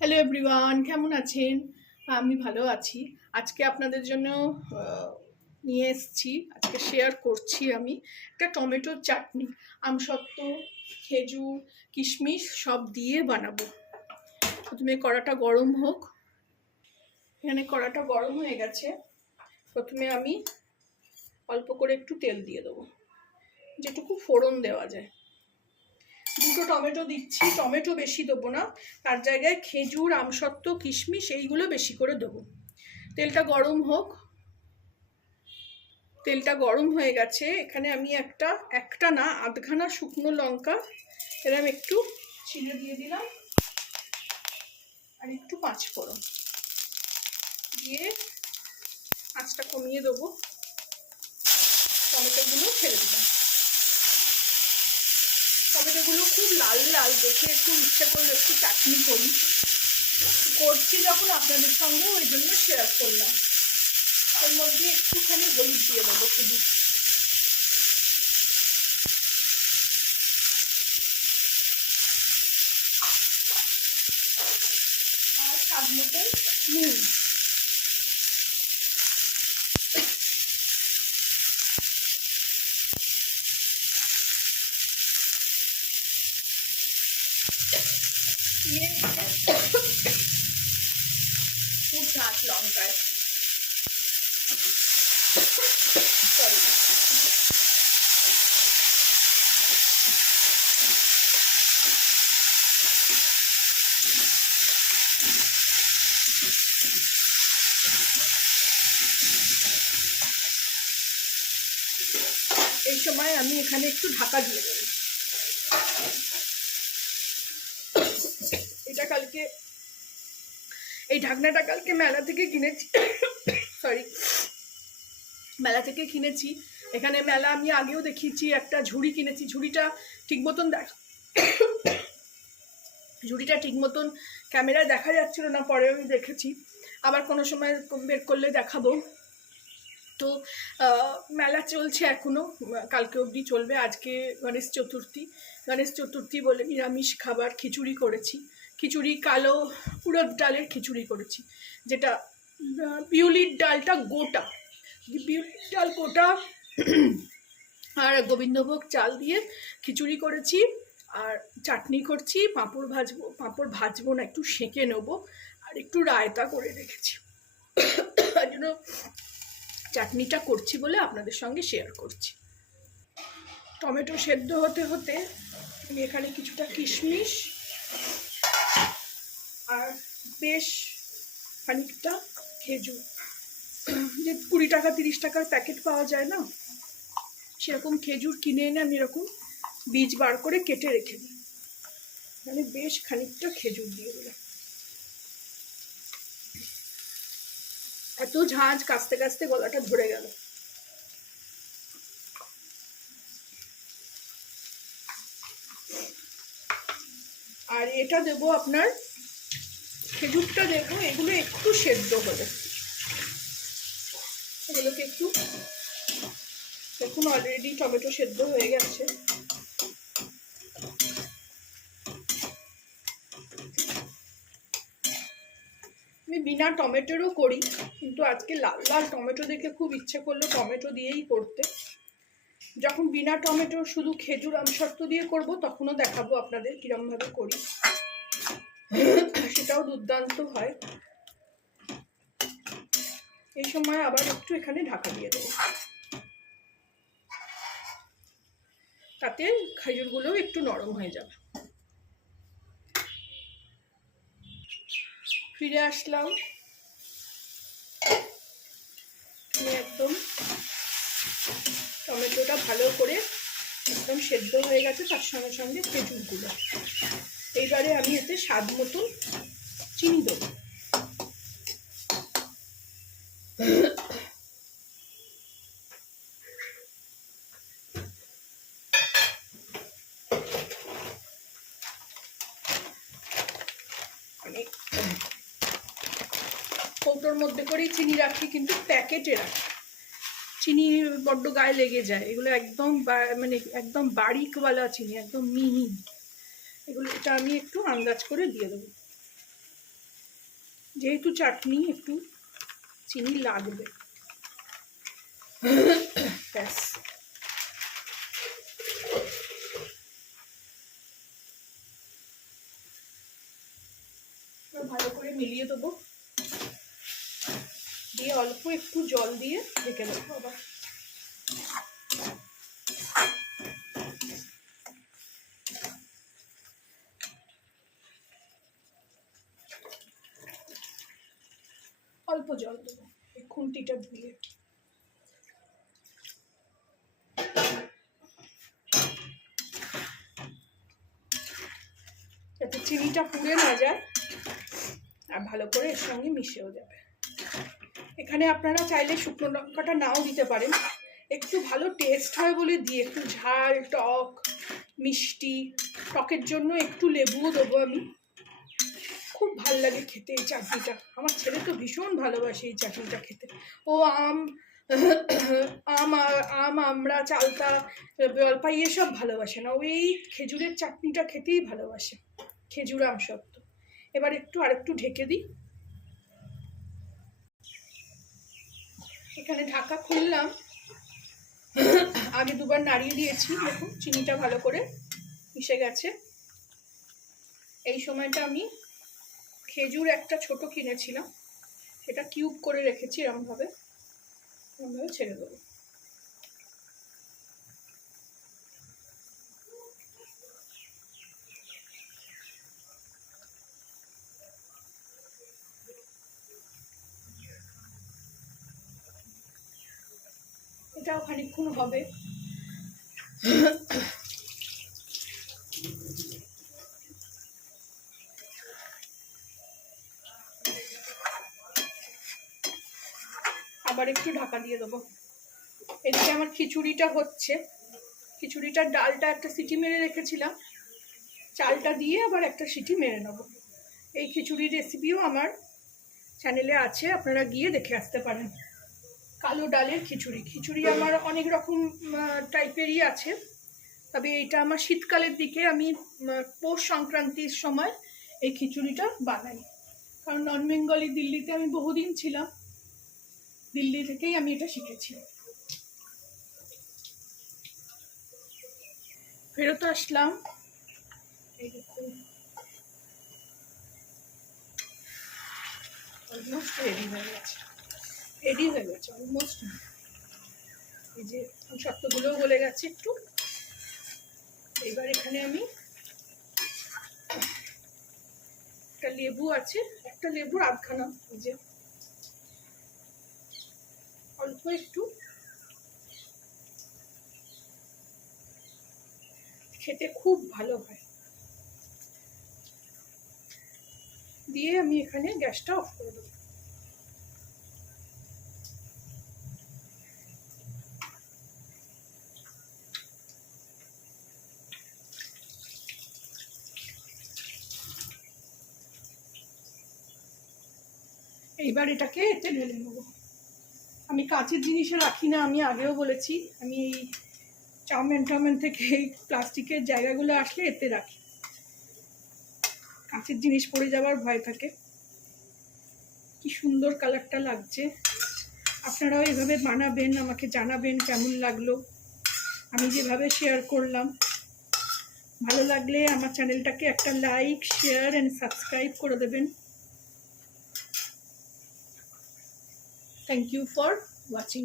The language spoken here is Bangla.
হ্যালো এভরিওয়ান, কেমন আছেন? আমি ভালো আছি। আজকে আপনাদের জন্য নিয়ে এসেছি, আজকে শেয়ার করছি আমি একটা টমেটোর চাটনি। আমসত্ত্ব, খেজুর, কিশমিশ সব দিয়ে বানাবো। প্রথমে কড়াটা গরম হোক। এখানে কড়াটা গরম হয়ে গেছে। প্রথমে আমি অল্প করে একটু তেল দিয়ে দেবো, যেটুকু ফোড়ন দেওয়া যায়। দুটো টমেটো দিচ্ছি, টমেটো বেশি দেবো না, তার জায়গায় খেজুর, আমসত্ত্ব, কিশমিশ এইগুলো বেশি করে দেবো। তেলটা গরম হোক। তেলটা গরম হয়ে গেছে। এখানে আমি একটা না আধখানা শুকনো লঙ্কা এরকম একটু ছিঁড়ে দিয়ে দিলাম, আর একটু পাঁচফোড়ন দিয়ে আঁচটা কমিয়ে দেবো। টমেটোগুলো ছেড়ে দিলাম। টমেটোগুলো খুব লাল লাল দেখে একটু ইচ্ছা করলে একটু চাটনি করছি যখন আপনাদের সঙ্গে, ওই জন্য শেয়ার করলাম। এর মধ্যে একটুখানি হলুদ দিয়ে দেবো শুধু, আর স্বাদ মতন নুন। খুব ঝাঁজ লঙ্কায়, সরি, এই সময় আমি এখানে একটু ঢাকা দিয়ে দেবো। এই ঢাকনাটা কালকে মেলা থেকে কিনেছি, সরি, মেলা থেকে কিনেছি। এখানে মেলা আমি আগেও দেখিয়েছি, একটা ঝুড়ি কিনেছি। ঝুড়িটা ঠিক মতন ক্যামেরায় দেখা যাচ্ছিল না, পরে আমি দেখেছি। আবার কোনো সময় বের করলে দেখাবো। তো মেলা চলছে এখনো, কালকে অবধি চলবে। আজকে গণেশ চতুর্থী বলে নিরামিষ খাবার খিচুড়ি করেছি। খিচুড়ি কালো উড়দ ডালের খিচুড়ি করেছি, যেটা বিউলির ডালটা গোটা, আর গোবিন্দভোগ চাল দিয়ে খিচুড়ি করেছি। আর চাটনি করছি, পাঁপড় ভাজবো না, একটু সেঁকে নেবো, আর একটু রায়তা করে রেখেছি। তার জন্য চাটনিটা করছি বলে আপনাদের সঙ্গে শেয়ার করছি। টমেটো সেদ্ধ হতে হতে আমি এখানে কিছুটা কিশমিশ আর বেশ খানিকটা খেজুর, যে 20 টাকা 30 টাকার প্যাকেট পাওয়া যায় না, সেরকম খেজুর কিনে এনে আমি এরকম বীজ বার করে কেটে রেখে দিই। মানে বেশ খানিকটা খেজুর দিয়ে দিলাম। এত ঝাঁঝ, কাস্তে কাস্তে গলাটা ধরে গেল। আর এটা দেবো আপনার, খেজুরটা দেবো, এগুলো একটু সেদ্ধ হলে, এগুলোকে একটু, দেখুন অলরেডি টমেটো সেদ্ধ হয়ে গেছে। আমি বিনা টমেটোরও করি, কিন্তু আজকে লাল লাল টমেটো দেখে খুব ইচ্ছে করলো টমেটো দিয়েই করতে। যখন বিনা টমেটো শুধু খেজুর আমসত্ত্ব দিয়ে করব, তখনও দেখাবো আপনাদের কিরমভাবে করি, সেটাও দুর্দান্ত হয়। এই সময় আবার একটু এখানে ঢাকা দিয়ে দেবো, তাতে খেজুরগুলোও একটু নরম হয়ে যাবে। ফিরে আসলাম। একদম টমেটোটা ভালো করে একদম সেদ্ধ হয়ে গেছে, তার সঙ্গে সঙ্গে খেজুরগুলো। এইবারে আমি এতে স্বাদ মতন চিনি দেবো। কৌটোর মধ্যে করেই চিনি রাখি, কিন্তু প্যাকেটে রাখি। চিনি বড্ড গায়ে লেগে যায়, এগুলো একদম মানে একদম বারিকওয়ালা চিনি, একদম মিহি। এটা আমি একটু আন্দাজ করে দিয়ে দেবো। যেহেতু চাটনি একটু চিনি লাগবে। ব্যাস, ভালো করে মিলিয়ে দেবো, দিয়ে অল্প একটু জল দিয়ে ঢেকে দেবো। আবার অল্প জল দেবো এই খুন্তিটা ধুয়ে। যাতে চিনিটা পুড়ে না যায় আর ভালো করে এর সঙ্গে মিশেও যাবে। এখানে আপনারা চাইলে শুকনো লঙ্কাটা নাও দিতে পারেন, একটু ভালো টেস্ট হয় বলে দিয়ে, একটু ঝাল টক মিষ্টি, টকের জন্য একটু লেবুও দেবো আমি। খুব ভাল লাগে খেতে এই চাটনিটা, আমার ছেলে তো ভীষণ ভালোবাসে এই চাটনিটা খেতে। ও আম আম আম আমরা চালতা জলপাই এসব ভালোবাসে না, ওই খেজুরের চাটনিটা খেতেই ভালোবাসে, খেজুর আমসত্ত্ব। এবার আরেকটু ঢেকে দিই। এখানে ঢাকা খুললাম, আগে দুবার নাড়িয়ে দিয়েছি, দেখুন চিনিটা ভালো করে মিশে গেছে। এই সময়টা আমি খেজুর একটা ছোট কিনেছিলাম, সেটা কিউব করে রেখেছি, এরকমভাবে ছেড়ে দেবো। এটাও খানিকক্ষণ হবে। আবার একটু ঢাকা দিয়ে দেবো। এদিকে আমার খিচুড়িটা হচ্ছে, খিচুড়িটার ডালটা একটা সিটি মেরে রেখেছিলাম, চালটা দিয়ে আবার একটা সিটি মেরে নেবো। এই খিচুড়ির রেসিপিও আমার চ্যানেলে আছে, আপনারা গিয়ে দেখে আসতে পারেন। কালো ডালের খিচুড়ি, খিচুড়ি আমার অনেক রকম টাইপেরই আছে, তবে এটা আমার শীতকালের দিকে আমি পৌষ সংক্রান্তির সময় এই খিচুড়িটা বানাই, কারণ নন বেঙ্গলি দিল্লিতে আমি বহুদিন ছিলাম, দিল্লি থেকেই আমি এটা শিখেছি। ফেরত আসলাম, এই দেখুন অলমোস্ট রেডি হয়ে গেছে অলমোস্ট। এই যে শক্তগুলোও গলে গেছে একটু। এবার এখানে আমি একটা লেবু আছে, একটা লেবুর আধখানা, এই যে অল্প একটু, খেতে খুব ভালো হয়, দিয়ে আমি এখানে গ্যাসটা অফ করে দেবো। এইবার এটাকে এতে ঢেলে নেবো। আমি কাঁচের জিনিসে রাখি না, আমি আগেও বলেছি, আমি এই চাউমিন থেকে এই প্লাস্টিকের জায়গাগুলো আসলে এতে রাখি, কাঁচের জিনিস পড়ে যাওয়ার ভয় থাকে। কি সুন্দর কালারটা লাগছে, আপনারাও এভাবে বানাবেন, আমাকে জানাবেন কেমন লাগলো আমি যেভাবে শেয়ার করলাম। ভালো লাগলে আমার চ্যানেলটাকে একটা লাইক শেয়ার অ্যান্ড সাবস্ক্রাইব করে দেবেন। Thank you for watching.